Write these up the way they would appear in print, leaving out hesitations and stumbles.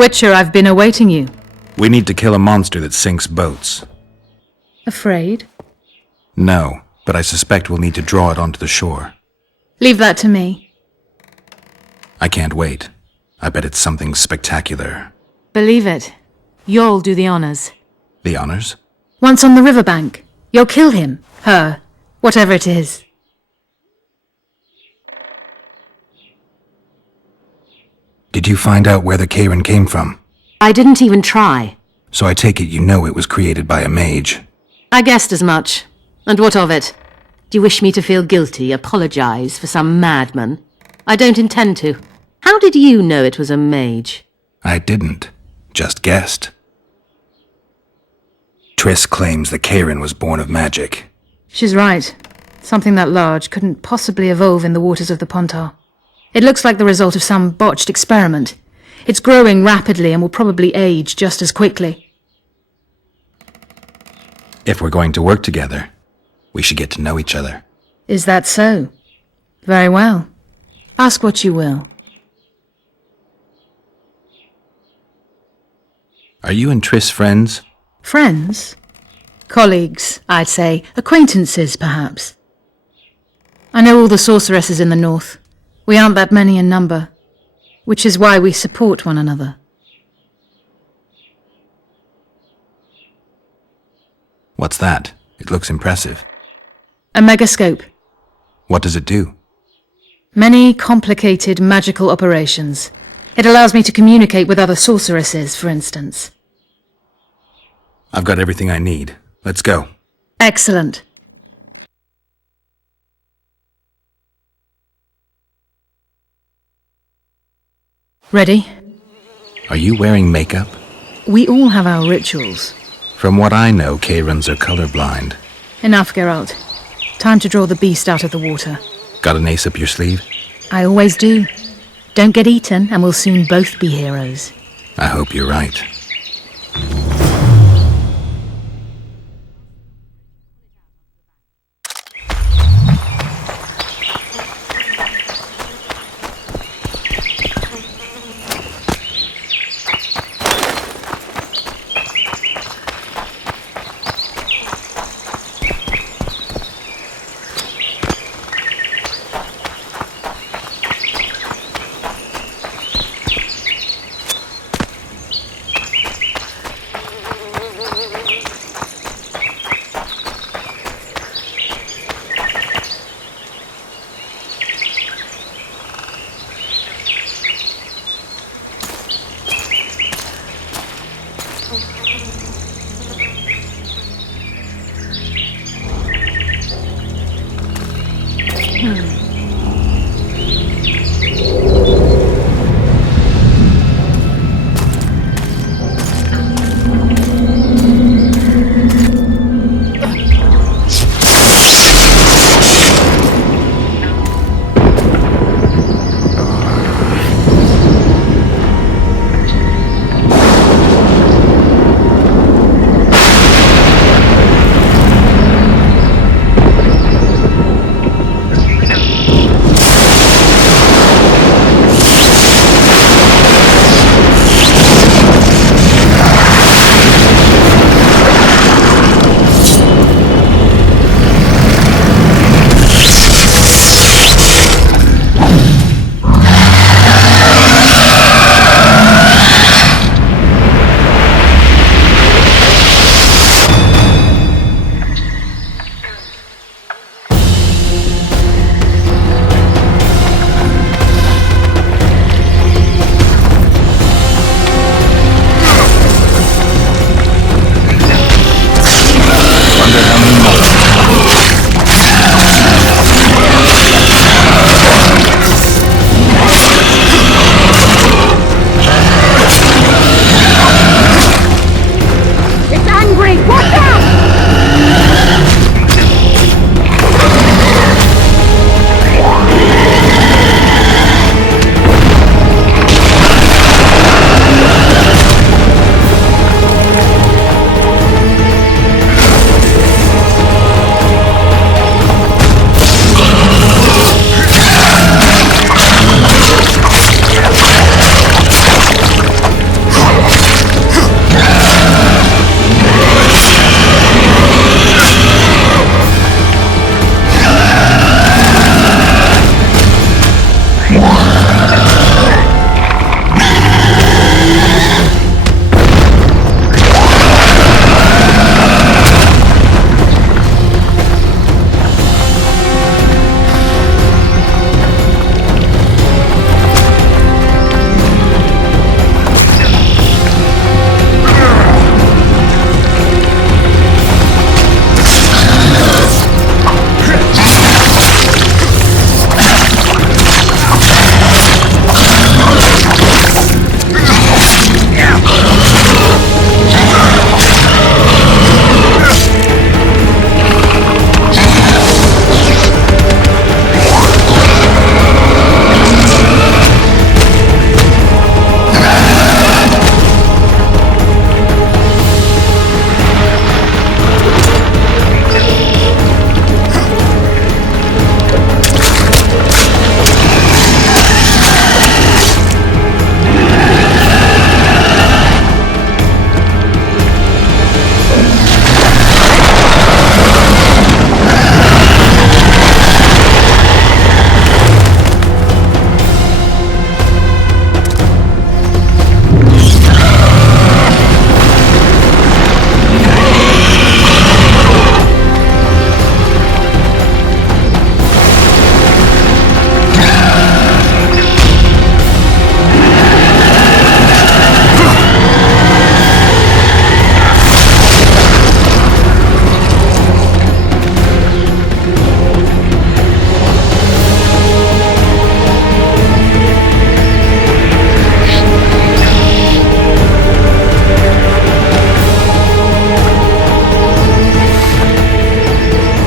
Witcher, I've been awaiting you. We need to kill a monster that sinks boats. Afraid? No, but I suspect we'll need to draw it onto the shore. Leave that to me. I can't wait. I bet it's something spectacular. Believe it. You'll do the honors. The honors? Once on the riverbank, you'll kill him, her, whatever it is. Did you find out where the Kayram came from? I didn't even try. So I take it you know it was created by a mage. I guessed as much. And what of it? Do you wish me to feel guilty, apologize for some madman? I don't intend to. How did you know it was a mage? I didn't. Just guessed. Triss claims the Kayram was born of magic. She's right. Something that large couldn't possibly evolve in the waters of the Pontar. It looks like the result of some botched experiment. It's growing rapidly and will probably age just as quickly. If we're going to work together, we should get to know each other. Is that so? Very well. Ask what you will. Are you and Triss friends? Friends? Colleagues, I'd say. Acquaintances, perhaps. I know all the sorceresses in the north. We aren't that many in number, which is why we support one another. What's that? It looks impressive. A megascope. What does it do? Many complicated magical operations. It allows me to communicate with other sorceresses, for instance. I've got everything I need. Let's go. Excellent. Ready? Are you wearing makeup? We all have our rituals. From what I know, Kayrams are colorblind. Enough, Geralt. Time to draw the beast out of the water. Got an ace up your sleeve? I always do. Don't get eaten, and we'll soon both be heroes. I hope you're right.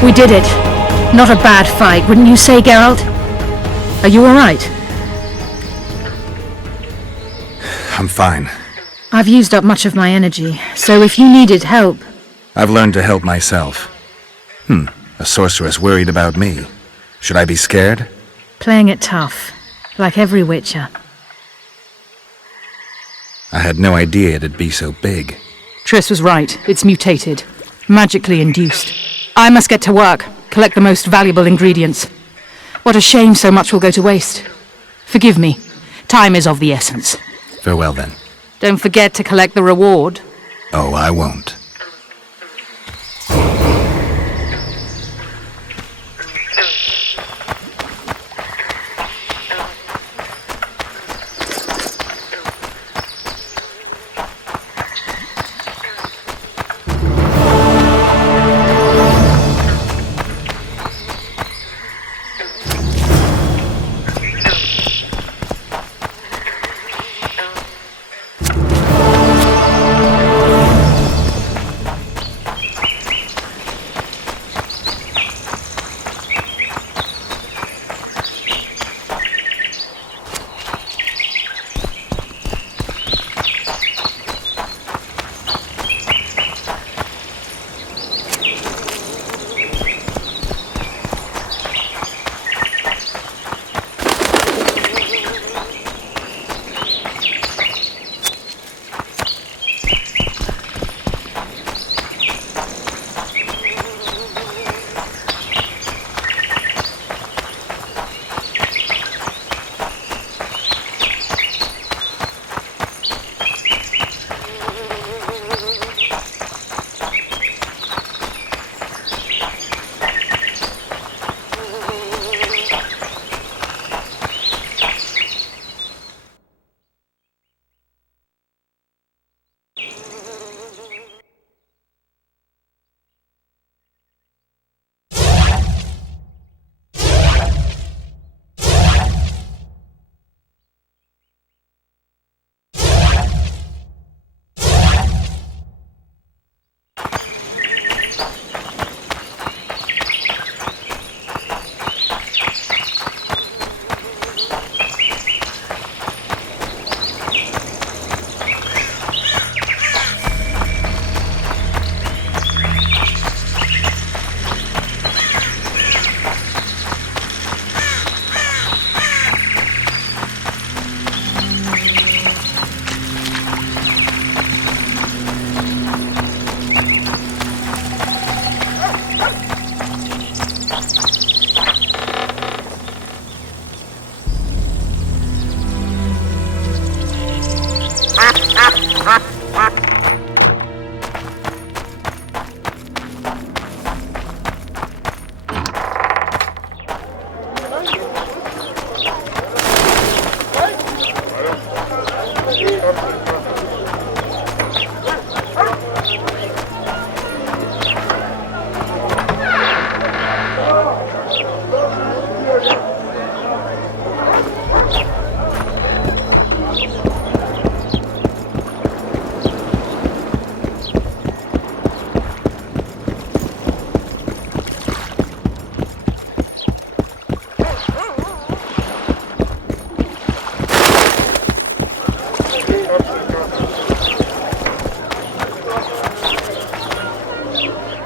We did it. Not a bad fight, wouldn't you say, Geralt? Are you alright? I'm fine. I've used up much of my energy, so if you needed help... I've learned to help myself. A sorceress worried about me. Should I be scared? Playing it tough, like every Witcher. I had no idea it'd be so big. Triss was right. It's mutated. Magically induced. I must get to work. Collect the most valuable ingredients. What a shame so much will go to waste. Forgive me. Time is of the essence. Farewell then. Don't forget to collect the reward. Oh, I won't.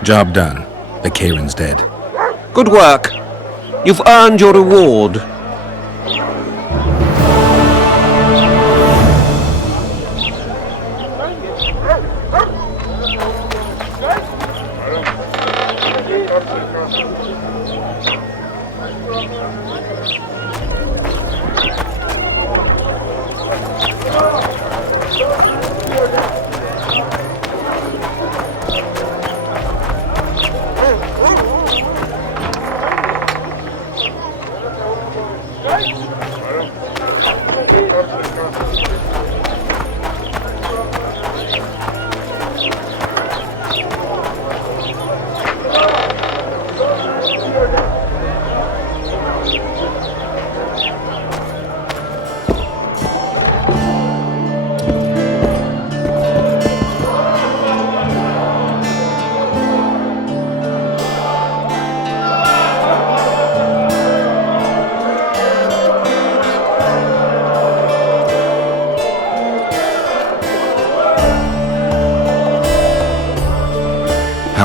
Job done. The Kayram's dead. Good work. You've earned your reward.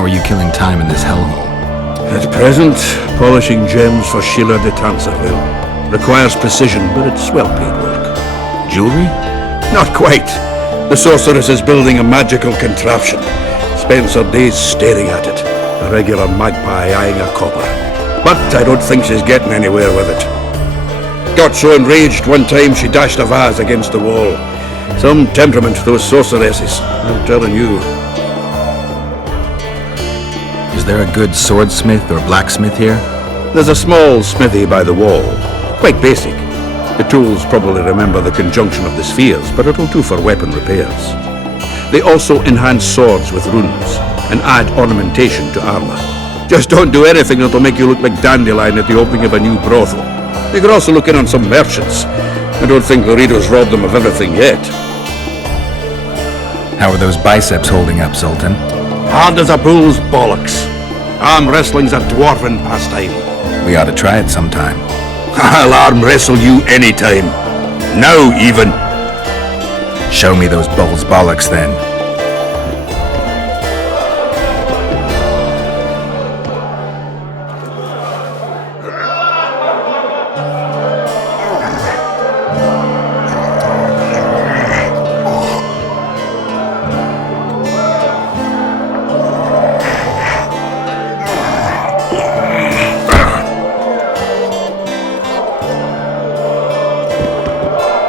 How are you killing time in this hellhole? At present, polishing gems for Sheila de Tanserville. Requires precision, but it's well-paid work. Jewelry? Not quite. The sorceress is building a magical contraption. Spends her days staring at it. A regular magpie eyeing a copper. But I don't think she's getting anywhere with it. Got so enraged one time she dashed a vase against the wall. Some temperament, those sorceresses. I'm telling you. Is there a good swordsmith or blacksmith here? There's a small smithy by the wall. Quite basic. The tools probably remember the conjunction of the spheres, but it'll do for weapon repairs. They also enhance swords with runes and add ornamentation to armor. Just don't do anything that'll make you look like Dandelion at the opening of a new brothel. You could also look in on some merchants. I don't think Laredo's robbed them of everything yet. How are those biceps holding up, Sultan? Hard as a bull's bollocks. Arm wrestling's a dwarven pastime. We ought to try it sometime. I'll arm wrestle you anytime. Now, even. Show me those bull's bollocks, then.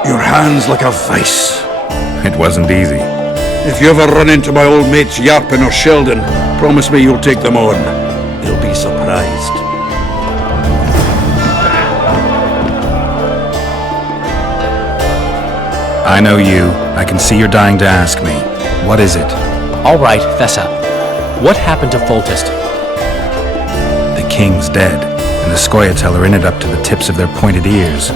Your hand's like a vice. It wasn't easy. If you ever run into my old mates Yarpin or Sheldon, promise me you'll take them on. They'll be surprised. I know you. I can see you're dying to ask me. What is it? All right, fess up. What happened to Foltest? The king's dead, and the Scoia'tael are in it up to the tips of their pointed ears.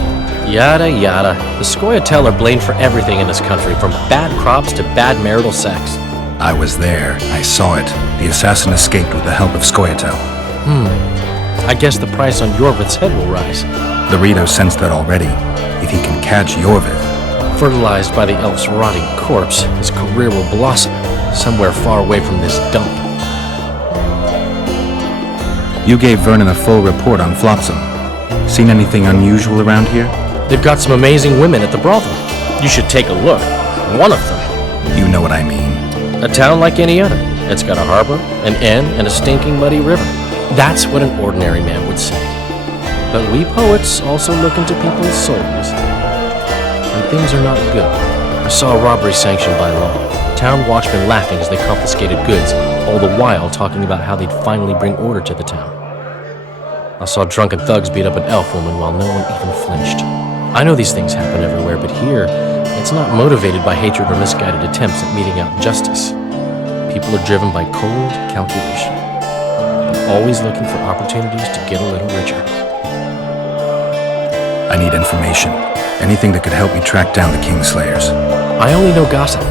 Yada yada. The Scoia'tael are blamed for everything in this country, from bad crops to bad marital sex. I was there. I saw it. The assassin escaped with the help of Scoia'tael. I guess the price on Yorvith's head will rise. Laredo sensed that already. If he can catch Yorvith, Fertilized by the elf's rotting corpse, his career will blossom somewhere far away from this dump. you gave Vernon a full report on Flotsam. Seen anything unusual around here? They've got some amazing women at the brothel. You should take a look. One of them. You know what I mean. A town like any other. It's got a harbor, an inn, and a stinking muddy river. That's what an ordinary man would say. But we poets also look into people's souls. And things are not good. I saw a robbery sanctioned by law. Town watchmen laughing as they confiscated goods, all the while talking about how they'd finally bring order to the town. I saw drunken thugs beat up an elf woman while no one even flinched. I know these things happen everywhere, but here, it's not motivated by hatred or misguided attempts at meting out justice. People are driven by cold calculation. They're always looking for opportunities to get a little richer. I need information. Anything that could help me track down the Kingslayers. I only know gossip.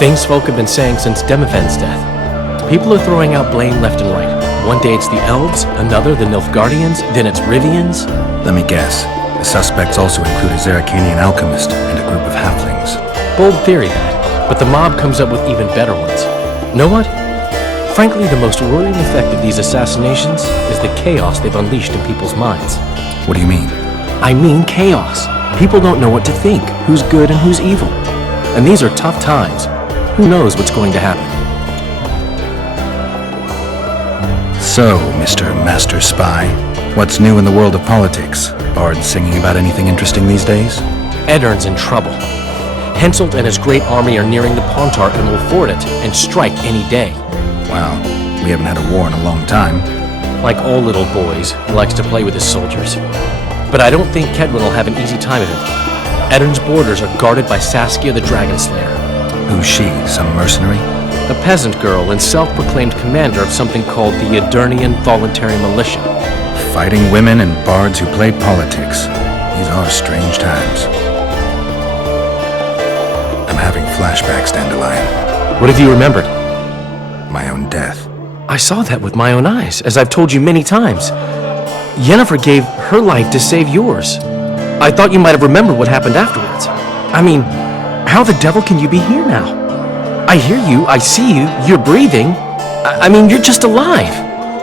Things folk have been saying since Demophen's death. People are throwing out blame left and right. One day it's the elves, another the Nilfgaardians, then it's Rivians. Let me guess. The suspects also include a Zerrikanian alchemist and a group of halflings. Bold theory, that. But the mob comes up with even better ones. Know what? Frankly, the most worrying effect of these assassinations is the chaos they've unleashed in people's minds. What do you mean? I mean chaos. People don't know what to think, who's good and who's evil. And these are tough times. Who knows what's going to happen? So, Mr. Master Spy, what's new in the world of politics? Bards singing about anything interesting these days? Eddern's in trouble. Henselt and his great army are nearing the Pontar and will ford it and strike any day. Wow, we haven't had a war in a long time. Like all little boys, he likes to play with his soldiers. But I don't think Kedwin will have an easy time of it. Eddern's borders are guarded by Saskia the Dragon Slayer. Who's she? Some mercenary? A peasant girl and self-proclaimed commander of something called the Edirnian Voluntary Militia. Fighting women and bards who play politics. These are strange times. I'm having flashbacks, Dandelion. What have you remembered? My own death. I saw that with my own eyes, as I've told you many times. Yennefer gave her life to save yours. I thought you might have remembered what happened afterwards. I mean, how the devil can you be here now? I hear you, I see you, you're breathing. I mean, you're just alive.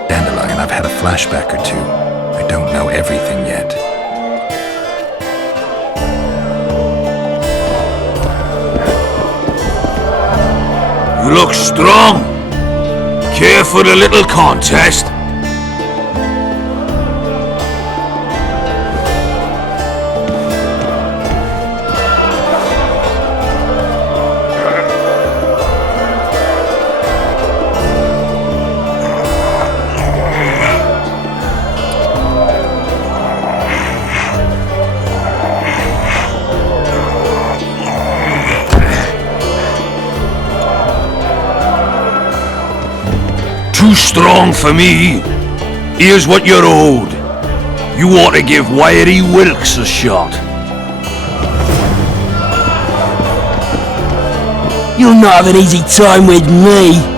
Dandelion, I've had a flashback or two. I don't know everything yet. You look strong. Care for a little contest? Too strong for me. Here's what you're owed. You ought to give Wiry Wilkes a shot. You'll not have an easy time with me.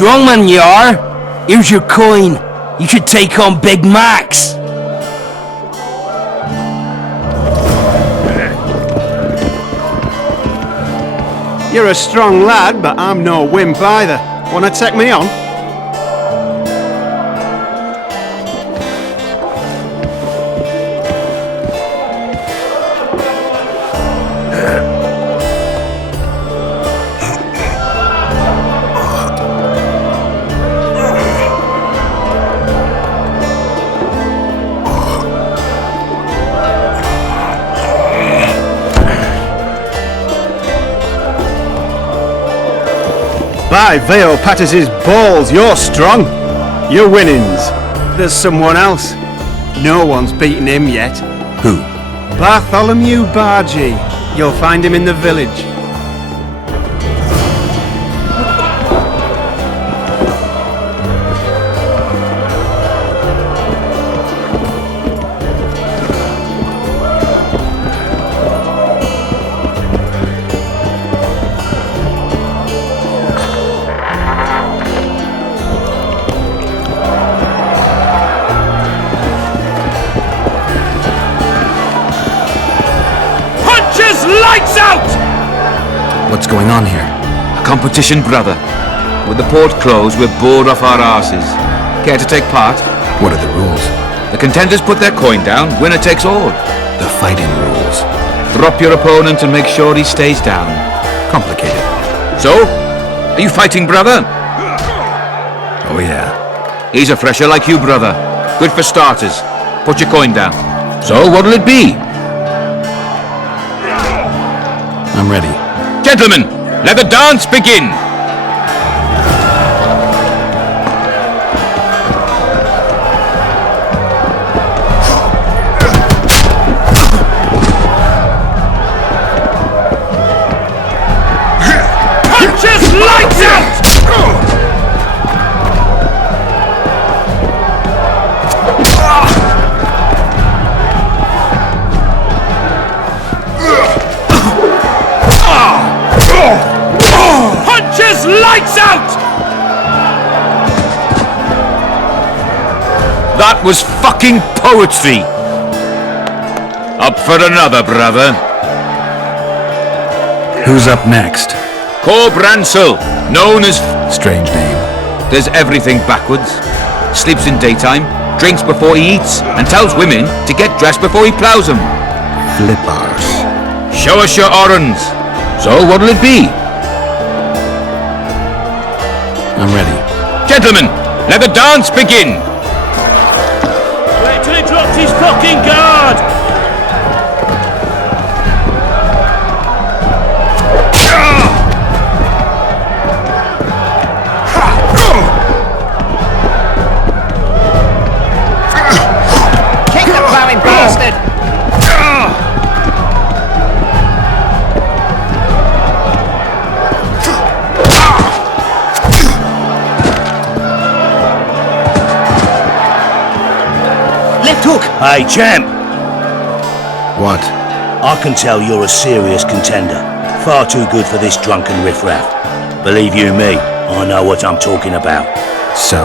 Strong man you are. Here's your coin. You should take on Big Max. You're a strong lad, but I'm no wimp either. Wanna take me on? By Vale Patters's balls, you're strong. You're winnings. There's someone else. No one's beaten him yet. Who? Bartholomew Bargy. You'll find him in the village. Lights out! What's going on here? A competition, brother. With the port closed, we're bored off our arses. Care to take part? What are the rules? The contenders put their coin down, winner takes all. The fighting rules. Drop your opponent and make sure he stays down. Complicated. So? Are you fighting, brother? Oh yeah. He's a fresher like you, brother. Good for starters. Put your coin down. So, what'll it be? I'm ready. Gentlemen, let the dance begin! Punches lights out! Punches lights out! That was fucking poetry! Up for another, brother. Who's up next? Corb Ransel, known as... Strange name. Does everything backwards. Sleeps in daytime, drinks before he eats, and tells women to get dressed before he plows them. Flippars. Show us your orange. So what'll it be? I'm ready. Gentlemen, let the dance begin! Wait till he drops his fucking guard! Kick the plowing bastard! Hey, champ! What? I can tell you're a serious contender. Far too good for this drunken riffraff. Believe you me, I know what I'm talking about. So?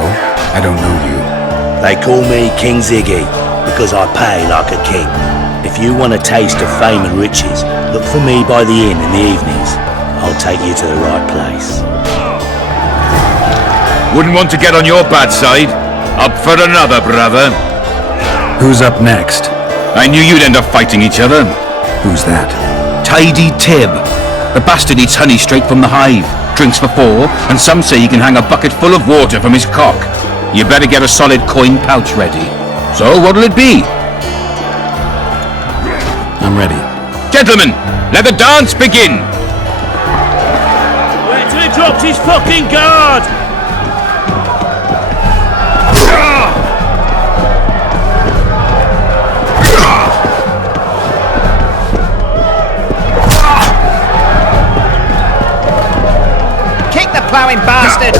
I don't know you. They call me King Ziggy, because I pay like a king. If you want a taste of fame and riches, look for me by the inn in the evenings. I'll take you to the right place. Wouldn't want to get on your bad side. Up for another, brother. Who's up next? I knew you'd end up fighting each other. Who's that? Tidy Tib. The bastard eats honey straight from the hive, drinks for 4, and some say he can hang a bucket full of water from his cock. You better get a solid coin pouch ready. So, what'll it be? I'm ready. Gentlemen, let the dance begin! Wait till he drops his fucking guard! Kick the ploughing bastard!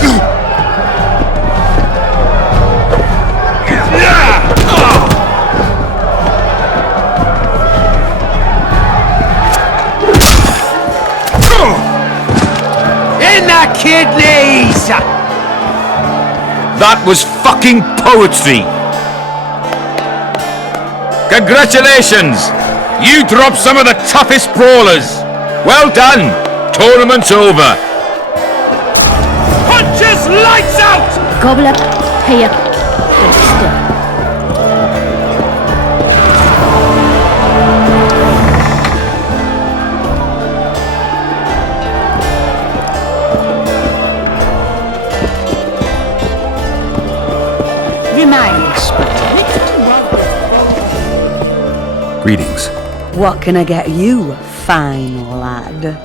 In the kidneys! That was fucking poetry! Congratulations! You dropped some of the toughest brawlers! Well done! Tournament's over! Punches lights out! Gobble up, pay up, don't stir. Greetings. What can I get you, fine lad?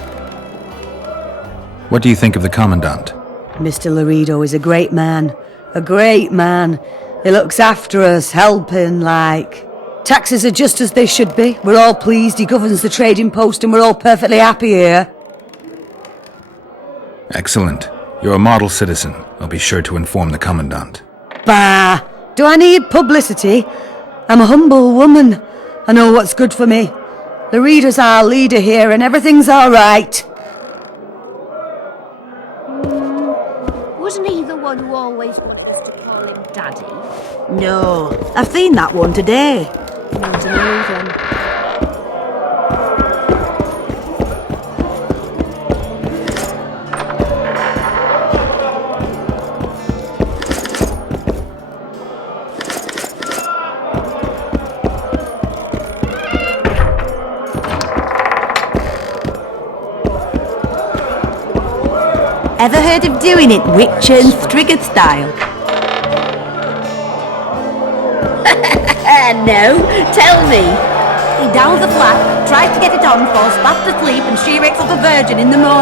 What do you think of the Commandant? Mr. Laredo is a great man. A great man. He looks after us, helping, like. Taxes are just as they should be. We're all pleased. He governs the trading post and we're all perfectly happy here. Excellent. You're a model citizen. I'll be sure to inform the Commandant. Bah! Do I need publicity? I'm a humble woman. I know what's good for me. Laredo's our leader here and everything's all right. Wasn't he the one who always wanted us to call him Daddy? No, I've seen that one today. No, to know then. Ever heard of doing it Witcher and Striggett style? No, tell me. He downs a flat, tries to get it on, falls fast asleep, and she wakes up a virgin in the morning.